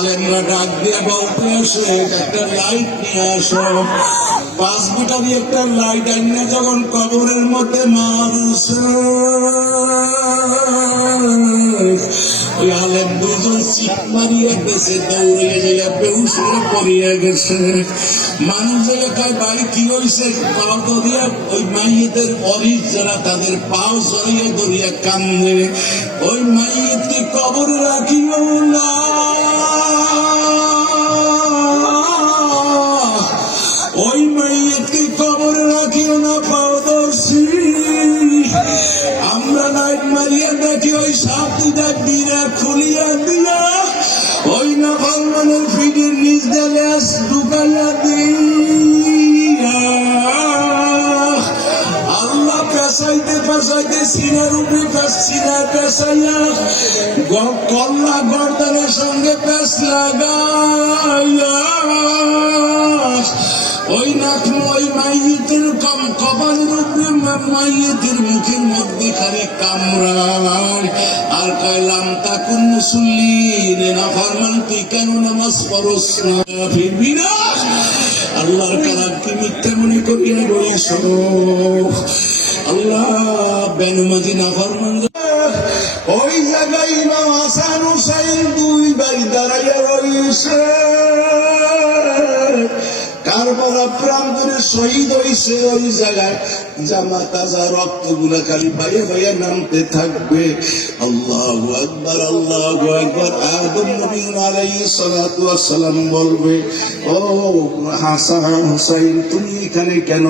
আলেমরা ডাক দিয়ে বলতে আসে একটা লাইট নিয়ে আসো। পাঁচ মিটারি একটা লাইট আনিয়ে যখন কবরের মধ্যে মানুষ কি ওই মাইয়েদের যারা তাদের পাও জড়িয়ে দরিয়া কান্দে। ওই মাইয়েতে কবর রাখিও না ওই সাপটিটা বিরা খুলিয়া দিয়া ওই না ভগবানের ফিটের নিজ দেলে ঢুকাইয়া দিয়া আল্লাহ পেশাইতে পেশাইতে উপরে পেশ সিনা পেশাইয়া কল্লা গর্দানের সঙ্গে পেশ লাগাইয়া। ওই নাক ওই মাইয়েতের কম কপালের উপরে মা- মাইয়েতের মুখের মধ্যে খারে কামড়ায় আর কয়লাম তাকুন মুসল্লিন না ফারমান, তুই কেন নামাজ পড়স না? ফিরবি না আল্লাহর কালামকে মিথ্যা মনে করিয়া রইস আল্লাহ বেনমাজি না ফরমান ওই জায়গায় ইমাম হাসান হুসাইন দুই ভাই দাঁড়াইয়া রইছে। কারবালা প্রান্তরে শহীদ হয়েছে ওই জায়গায়। জামা তাজা রক্তগুলা খালি বাইয়ে বাইয়ে নামতে থাকবে। আল্লাহ আকবার আল্লাহ আকবার। আদম নবী আলাইহিস সালাতু সালাম বলবে, ও হাসান হুসাইন, তুমি এখানে কেন?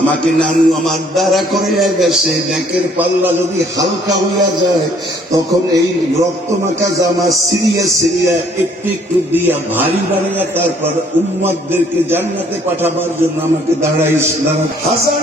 আমাকে নানু আমার দ্বারা করে গেছে নেকের পাল্লা যদি হালকা হইয়া যায়, তখন এই রক্ত মাখা জামা সিরিয়া সিরিয়া একটু একটু দিয়া ভারী বানাইয়া তারপর উম্মাদদেরকে জান্নাতে পাঠাবার জন্য আমাকে দাঁড়াইস দাঁড়া হাসান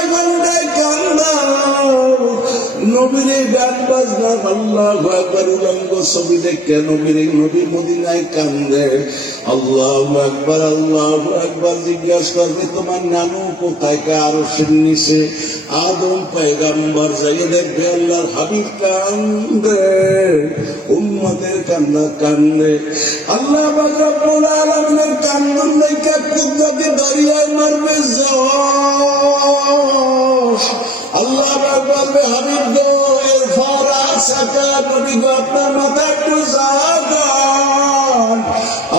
গান বাজনা আল্লাহ উলঙ্গ ছবি দেখে নবীরে নবী মদিনায় কান্দে? আল্লাহ আল্লাহ করবে, তোমার নানু কোথায়? আদম পয়গাম্বর যাইয়ে দেখবে, আল্লাহর হাবিব কান্দে, উম্মতের কান্না কান্দে। আল্লাহ আলামিনের কান্দন দেখে দরিয়ায় মারবে আপনার মাথা একটু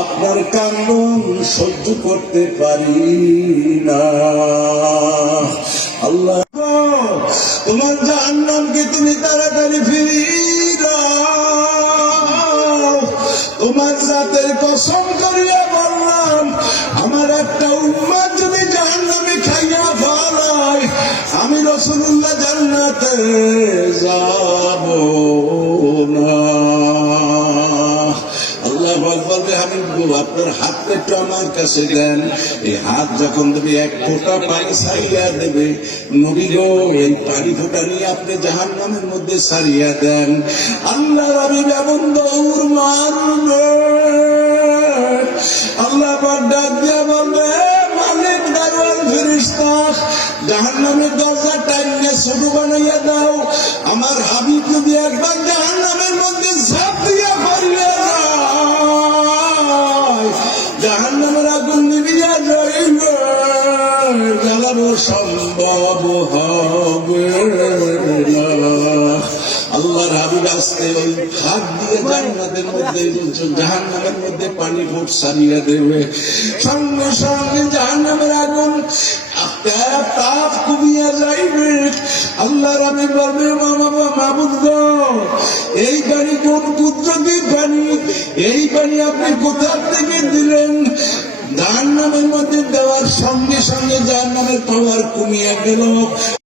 আপনার কান্দন সহ্য করতে পারি না। আল্লাহ তোমার জাহান্নামকে তুমি তাড়াতাড়ি ফিরাও তোমার জাতের কসম করিয়া বললাম, আমার একটা উম্মাদ যদি জাহান্নামে খাইয়া ফলায়, আমি রসুল্লাহ জান্নাতে কাছে দেন এই হাত যখন তুমি এক ফোঁটা পানি সারিয়া দেবে, নবী গো, এই পানি ফোঁটা নিয়ে আপনি জাহান নামের মধ্যে সারিয়া দেন। আল্লাহ যেমন দৌড় আল্লাহ ডাক দিয়া বলবে, মালিক দারোয়ান জাহান নামের দরজা টাইমে ছোট বানাইয়া দাও, আমার হাবিব যদি একবার জাহান নামের মধ্যে জাহান নামের আগুন নিবিয়া যাইবে জ্বালানো সম্ভব হবে আল্লাহর হাবিব আসতে ওই হাত দিয়ে জান্নাতের মধ্যে জাহান মধ্যে পানি ফুট সারিয়ে দেবে। সঙ্গে সঙ্গে জাহান নামের আগুন তাপ কমিয়া যাইবে আল্লাহ রাবি বলবে এই পানি কোন কুদরতি পানি এই পানি আপনি কোথার থেকে দিলেন? জাহান নামের মধ্যে দেওয়ার সঙ্গে সঙ্গে জাহান নামের পাওয়ার কমিয়া গেল।